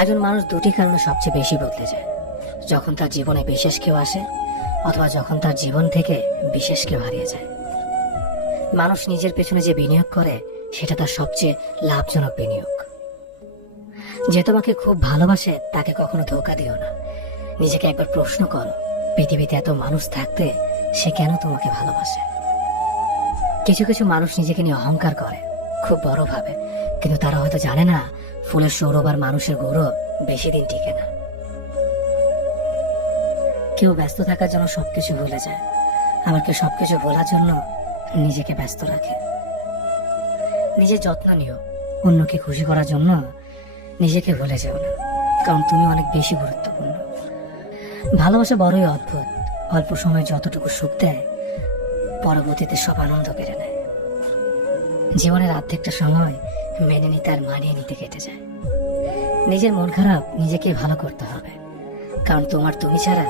একজন মানুষ দুটি কারণে সবচেয়ে বেশি বদলে যায়: যখন তার জীবনে বিশেষ কেউ আসে, অথবা যখন তার জীবন থেকে বিশেষ কেউ হারিয়ে যায়। মানুষ নিজের পেছনে যে বিনিয়োগ করে সেটা তার সবচেয়ে লাভজনক বিনিয়োগ। যে তোমাকে খুব ভালোবাসে তাকে কখনো ধোঁকা দিও না। নিজেকে একবার প্রশ্ন করো, পৃথিবীতে এত মানুষ থাকতে সে কেন তোমাকে ভালোবাসে? কিছু কিছু মানুষ নিজেকে নিয়ে অহংকার করে, খুব বড় ভাবে, কিন্তু তারা হয়তো জানে না ফুলের সৌরভ আর মানুষের গৌরব বেশি দিন টিকে না। কেউ ব্যস্ত থাকার জন্য সবকিছু ভুলে যায়, আবার কেউ সবকিছু ভোলার জন্য নিজেকে ব্যস্ত রাখে। নিজের যত্ন নিও, অন্যকে খুশি করার জন্য নিজেকে ভুলে যেও না, কারণ তুমি অনেক বেশি গুরুত্বপূর্ণ। ভালোবাসা বড়ই অদ্ভুত, অল্প সময় যতটুকু সুখ দেয় পরবর্তীতে সব আনন্দ কেড়ে নেয়। জীবনের অর্ধেকটা সময় মেনে নিতে আর মানিয়ে নিতে কেটে যায়। নিজের মন খারাপ নিজেকে ভালো করতে হবে, কারণ তোমার তুমি ছাড়া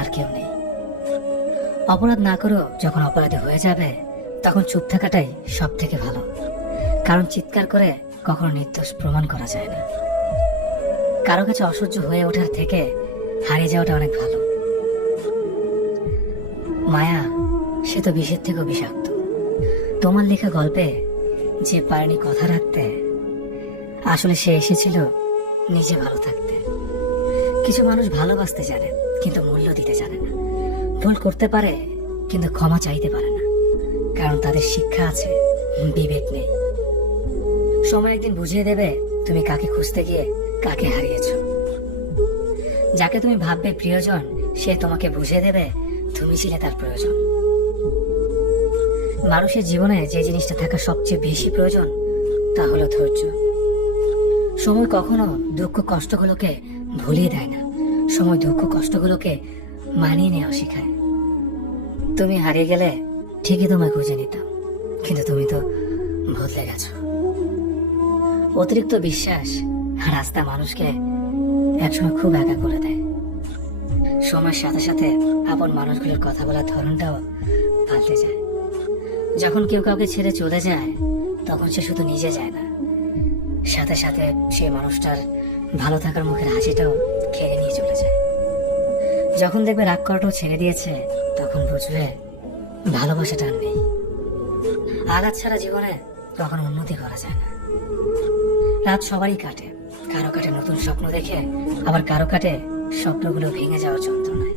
আর কেউ নেই। অপরাধ না করো, যখন অপরাধী হয়ে যাবে তখন চুপ থাকাটাই সব থেকে ভালো, কারণ চিৎকার করে কখনো নির্দোষ প্রমাণ করা যায় না। কারো কাছে অসহ্য হয়ে ওঠার থেকে হারিয়ে যাওয়াটা অনেক ভালো। মায়া সে তো বিষের থেকেও বিষাক্ত। তোমার লেখা গল্পে যে পারেনি কথা রাখতে, আসলে সে এসেছিল নিজে ভালো থাকতে। কিছু মানুষ ভালোবাসতে জানে কিন্তু মূল্য দিতে জানে না। ভুল করতে পারে কিন্তু ক্ষমা চাইতে পারে না, কারণ তাদের শিক্ষা আছে, বিবেক নেই। সময় একদিন বুঝিয়ে দেবে তুমি কাকে খুঁজতে গিয়ে কাকে হারিয়েছ। যাকে তুমি ভাববে প্রিয়জন, সে তোমাকে বুঝিয়ে দেবে তুমি ছিলে তার প্রয়োজন। মানুষের জীবনে যে জিনিসটা থাকা সবচেয়ে বেশি প্রয়োজন তা হলো ধৈর্য। সময় কখনো দুঃখ কষ্টগুলোকে ভুলিয়ে দেয় না, সময় দুঃখ কষ্টগুলোকে মানিয়ে নেওয়া শেখায়। তুমি হারিয়ে গেলে ঠিকই তোমায় খুঁজে নিতাম, কিন্তু তুমি তো বদলে গেছো। অতিরিক্ত বিশ্বাস রাস্তা মানুষকে একসময় খুব একা করে দেয়। সময়ের সাথে সাথে আপন মানুষগুলোর কথা বলার ধরনটাও পাল্টে যায়। যখন কেউ কাউকে ছেড়ে চলে যায় তখন সে শুধু নিজে যায় না, সাথে সাথে সেই মানুষটার ভালো থাকার মুখের হাসিটাও খেয়ে নিয়ে চলে যায়। যখন দেখবে রাগ করাটাও ছেড়ে দিয়েছে তখন বুঝবে ভালোবাসাটা আর নেই। আঘাত ছাড়া জীবনে তখন উন্নতি করা যায় না। রাত সবারই কাটে, কারো কাটে নতুন স্বপ্ন দেখে, আবার কারো কাটে স্বপ্নগুলো ভেঙে যাওয়ার যন্ত্রণায়।